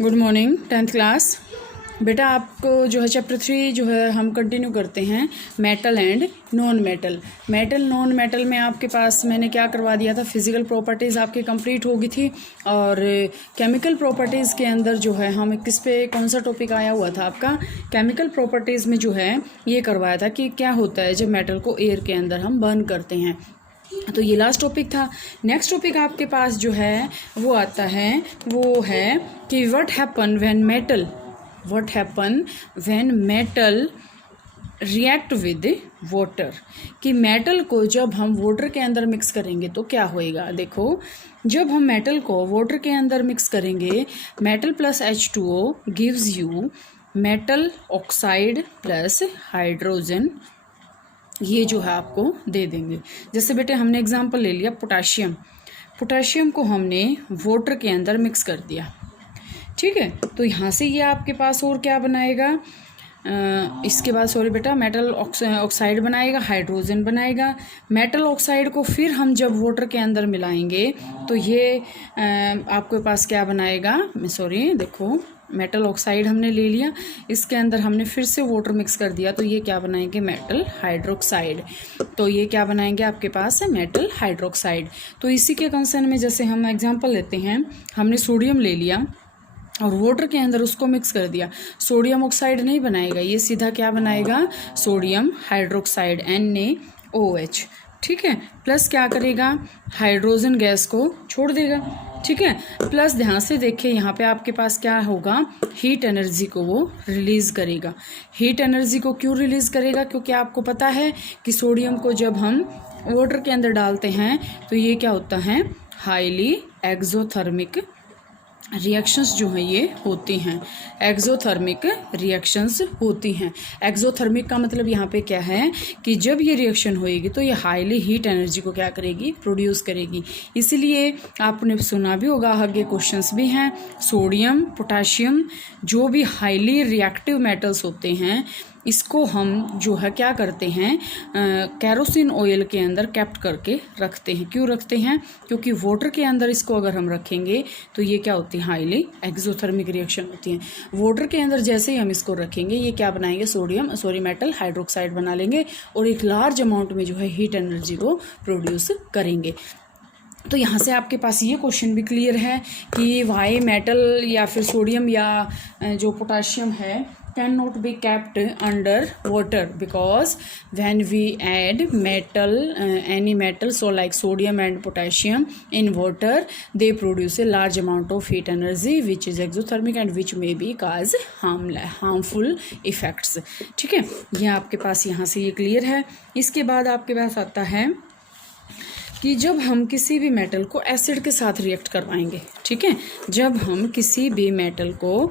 Good morning 10th class. बेटा आपको जो है चैप्टर 3 जो है हम कंटिन्यू करते हैं metal and non metal. Metal non metal में आपके पास मैंने क्या करवा दिया था, फिजिकल प्रॉपर्टीज़ आपकी कंप्लीट हो गई थी और केमिकल प्रॉपर्टीज़ के अंदर जो है हम किस पे कौन सा टॉपिक आया हुआ था आपका, केमिकल प्रॉपर्टीज़ में जो है ये करवाया था कि क्या होता है जब मेटल को एयर के अंदर हम बर्न करते हैं। तो ये लास्ट टॉपिक था। नेक्स्ट टॉपिक आपके पास जो है वो आता है, वो है कि what happen when metal react with water, कि मेटल को जब हम वाटर के अंदर मिक्स करेंगे तो क्या होएगा। देखो, जब हम मेटल को वाटर के अंदर मिक्स करेंगे, metal plus H2O gives you metal oxide plus hydrogen, ये जो है आपको दे देंगे। जैसे बेटे हमने एग्जांपल ले लिया पोटाशियम को हमने वाटर के अंदर मिक्स कर दिया, ठीक है। तो यहाँ से ये आपके पास और क्या बनाएगा, इसके बाद सॉरी बेटा मेटल ऑक्साइड बनाएगा, हाइड्रोजन बनाएगा। मेटल ऑक्साइड को फिर हम जब वाटर के अंदर मिलाएंगे तो ये आपके पास क्या बनाएगा, सॉरी देखो मेटल ऑक्साइड हमने ले लिया, इसके अंदर हमने फिर से वाटर मिक्स कर दिया तो ये क्या बनाएंगे, मेटल हाइड्रोक्साइड। तो ये क्या बनाएंगे आपके पास है, मेटल हाइड्रोक्साइड। तो इसी के कंसर्न में जैसे हम एग्जांपल लेते हैं, हमने सोडियम ले लिया और वाटर के अंदर उसको मिक्स कर दिया, सोडियम ऑक्साइड नहीं बनाएगा, ये सीधा क्या बनाएगा, सोडियम हाइड्रोक्साइड NaOH, ठीक है। प्लस क्या करेगा, हाइड्रोजन गैस को छोड़ देगा, ठीक है। प्लस ध्यान से देखिए यहाँ पे आपके पास क्या होगा, हीट एनर्जी को वो रिलीज करेगा। हीट एनर्जी को क्यों रिलीज करेगा, क्योंकि आपको पता है कि सोडियम को जब हम वाटर के अंदर डालते हैं तो ये क्या होता है, हाईली एक्सोथर्मिक रिएक्शंस जो हैं ये होती हैं, एक्सोथर्मिक रिएक्शंस होती हैं। एक्सोथर्मिक का मतलब यहाँ पे क्या है कि जब ये रिएक्शन होएगी तो ये हाईली हीट एनर्जी को क्या करेगी, प्रोड्यूस करेगी। इसलिए आपने सुना भी होगा, आगे क्वेश्चंस भी हैं, सोडियम पोटाशियम जो भी हाईली रिएक्टिव मेटल्स होते हैं इसको हम जो है क्या करते हैं, कैरोसिन ऑयल के अंदर कैप्ट करके रखते हैं। क्यों रखते हैं, क्योंकि वाटर के अंदर इसको अगर हम रखेंगे तो ये क्या होती है, हाईली एक्सोथर्मिक रिएक्शन होती है। वाटर के अंदर जैसे ही हम इसको रखेंगे ये क्या बनाएंगे, मेटल हाइड्रोक्साइड बना लेंगे और एक लार्ज अमाउंट में जो है हीट एनर्जी को प्रोड्यूस करेंगे। तो यहाँ से आपके पास ये क्वेश्चन भी क्लियर है कि वाई मेटल या फिर सोडियम या जो पोटाशियम है can not be kept under water, because when we add metal, any metal, so like sodium and potassium in water, they produce a large amount of heat energy which is exothermic and which may be cause harmful effects, ठीक है। ये आपके पास यहाँ से ये clear है। इसके बाद आपके पास आता है कि जब हम किसी भी मेटल को एसिड के साथ रिएक्ट करवाएंगे, ठीक है, जब हम किसी भी मेटल को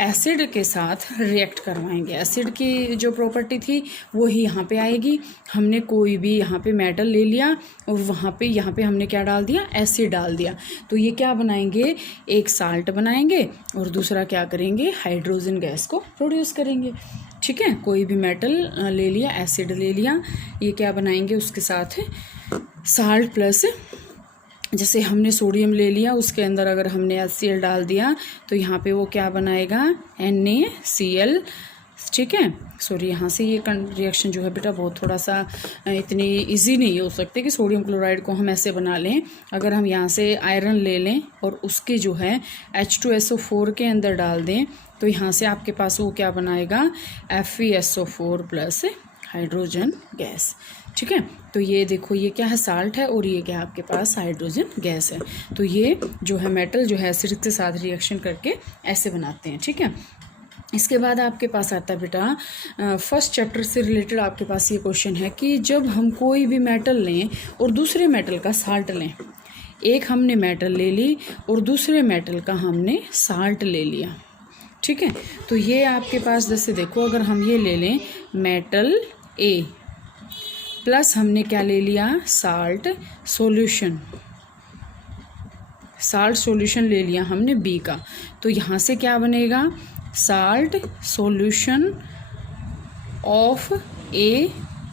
एसिड के साथ रिएक्ट करवाएंगे, एसिड की जो प्रॉपर्टी थी वो ही यहाँ पे आएगी। हमने कोई भी यहाँ पे मेटल ले लिया और यहाँ पे हमने क्या डाल दिया, एसिड डाल दिया, तो ये क्या बनाएंगे, एक साल्ट बनाएंगे और दूसरा क्या करेंगे, हाइड्रोजन गैस को प्रोड्यूस करेंगे, ठीक है। कोई भी मेटल ले लिया, एसिड ले लिया, ये क्या बनाएंगे, उसके साथ साल्ट प्लस जैसे हमने सोडियम ले लिया, उसके अंदर अगर हमने HCl डाल दिया तो यहाँ पे वो क्या बनाएगा, NaCl, ठीक है। सॉरी यहाँ से ये रिएक्शन जो है बेटा बहुत थोड़ा सा इतनी इजी नहीं हो सकती कि सोडियम क्लोराइड को हम ऐसे बना लें। अगर हम यहाँ से आयरन ले लें और उसके जो है H2SO4 के अंदर डाल दें तो यहाँ से आपके पास वो क्या बनाएगा, FeSO4 प्लस हाइड्रोजन गैस, ठीक है। तो ये देखो ये क्या है, साल्ट है और ये क्या है आपके पास, हाइड्रोजन गैस है। तो ये जो है मेटल जो है एसिड के साथ रिएक्शन करके ऐसे बनाते हैं, ठीक है। इसके बाद आपके पास आता है बेटा फर्स्ट चैप्टर से रिलेटेड आपके पास ये क्वेश्चन है कि जब हम कोई भी मेटल लें और दूसरे मेटल का साल्ट लें, एक हमने मेटल ले ली और दूसरे मेटल का हमने साल्ट ले लिया, ठीक है। तो ये आपके पास जैसे देखो अगर हम ये ले लें मेटल A प्लस हमने क्या ले लिया, साल्ट सॉल्यूशन ले लिया हमने B का, तो यहाँ से क्या बनेगा, salt solution of A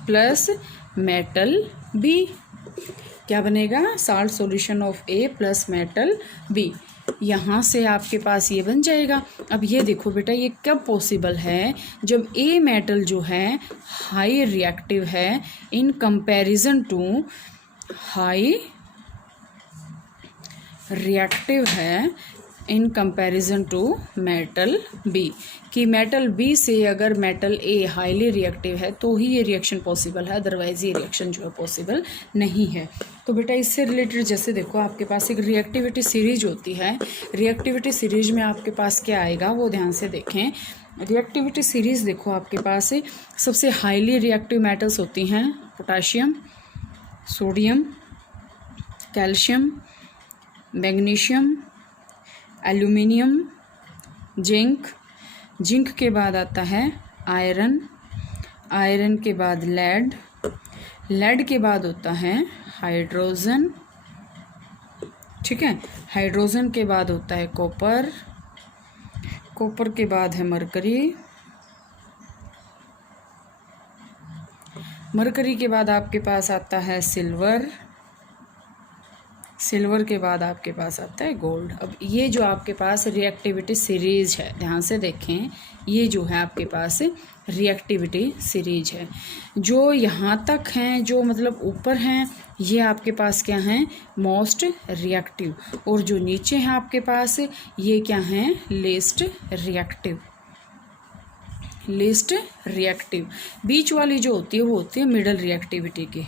plus metal B, क्या बनेगा, salt solution of A plus metal B, यहाँ से आपके पास ये बन जाएगा। अब ये देखो बेटा, ये कब पॉसिबल है, जब ए मेटल जो है हाई रिएक्टिव है in comparison to, high reactive है in comparison to metal B, कि मेटल बी से अगर मेटल ए हाईली रिएक्टिव है तो ही ये रिएक्शन पॉसिबल है, अदरवाइज ये रिएक्शन जो है पॉसिबल नहीं है। तो बेटा इससे रिलेटेड जैसे देखो आपके पास एक रिएक्टिविटी सीरीज होती है, रिएक्टिविटी सीरीज में आपके पास क्या आएगा वो ध्यान से देखें। रिएक्टिविटी सीरीज देखो आपके पास सबसे हाईली रिएक्टिव मेटल्स होती हैं potassium, sodium, calcium, magnesium, aluminium, zinc, zinc के बाद आता है आयरन, आयरन के बाद लेड, लेड के बाद होता है हाइड्रोजन, ठीक है, हाइड्रोजन के बाद होता है कॉपर, कॉपर के बाद है मरकरी, मरकरी के बाद आपके पास आता है सिल्वर, सिल्वर के बाद आपके पास आता है गोल्ड। अब ये जो आपके पास रिएक्टिविटी सीरीज है, ध्यान से देखें, ये जो है आपके पास रिएक्टिविटी सीरीज है। जो यहाँ तक हैं, जो मतलब ऊपर हैं, ये आपके पास क्या हैं, मोस्ट रिएक्टिव, और जो नीचे हैं आपके पास ये क्या हैं, लीस्ट रिएक्टिव, लीस्ट रिएक्टिव। बीच वाली जो होती है वो होती है मिडल रिएक्टिविटी की,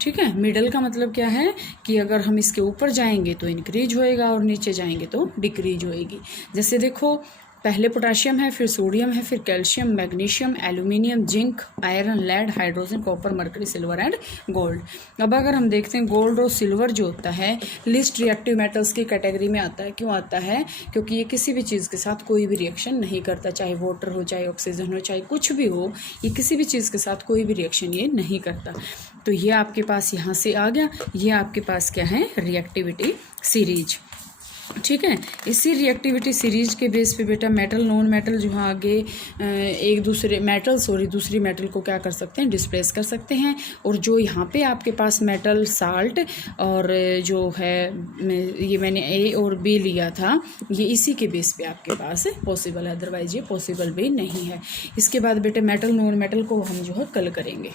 ठीक है। मिडल का मतलब क्या है कि अगर हम इसके ऊपर जाएंगे तो इंक्रीज होएगा और नीचे जाएंगे तो डिक्रीज होएगी। जैसे देखो पहले पोटाशियम है, फिर सोडियम है, फिर calcium, magnesium, aluminium, zinc, iron, lead, hydrogen, copper, mercury, silver and gold. अब अगर हम देखते हैं गोल्ड और सिल्वर जो होता है लीस्ट रिएक्टिव मेटल्स की कैटेगरी में आता है। क्यों आता है? क्योंकि ये किसी भी चीज़ के साथ कोई भी रिएक्शन नहीं करता, चाहे वाटर हो, चाहे ऑक्सीजन हो, चाहे कुछ भी हो, ये किसी भी चीज़ के साथ कोई भी रिएक्शन ये नहीं करता। तो ये आपके पास यहाँ से आ गया, ये आपके पास क्या है, रिएक्टिविटी सीरीज, ठीक है। इसी रिएक्टिविटी सीरीज के बेस पे बेटा मेटल नॉन मेटल जो है आगे एक दूसरे मेटल दूसरी मेटल को क्या कर सकते हैं, डिस्प्लेस कर सकते हैं। और जो यहाँ पे आपके पास मेटल साल्ट और जो है ये मैंने ए और बी लिया था, ये इसी के बेस पे आपके पास पॉसिबल है, अदरवाइज ये पॉसिबल भी नहीं है। इसके बाद बेटे मेटल नॉन मेटल को हम जो है कल करेंगे।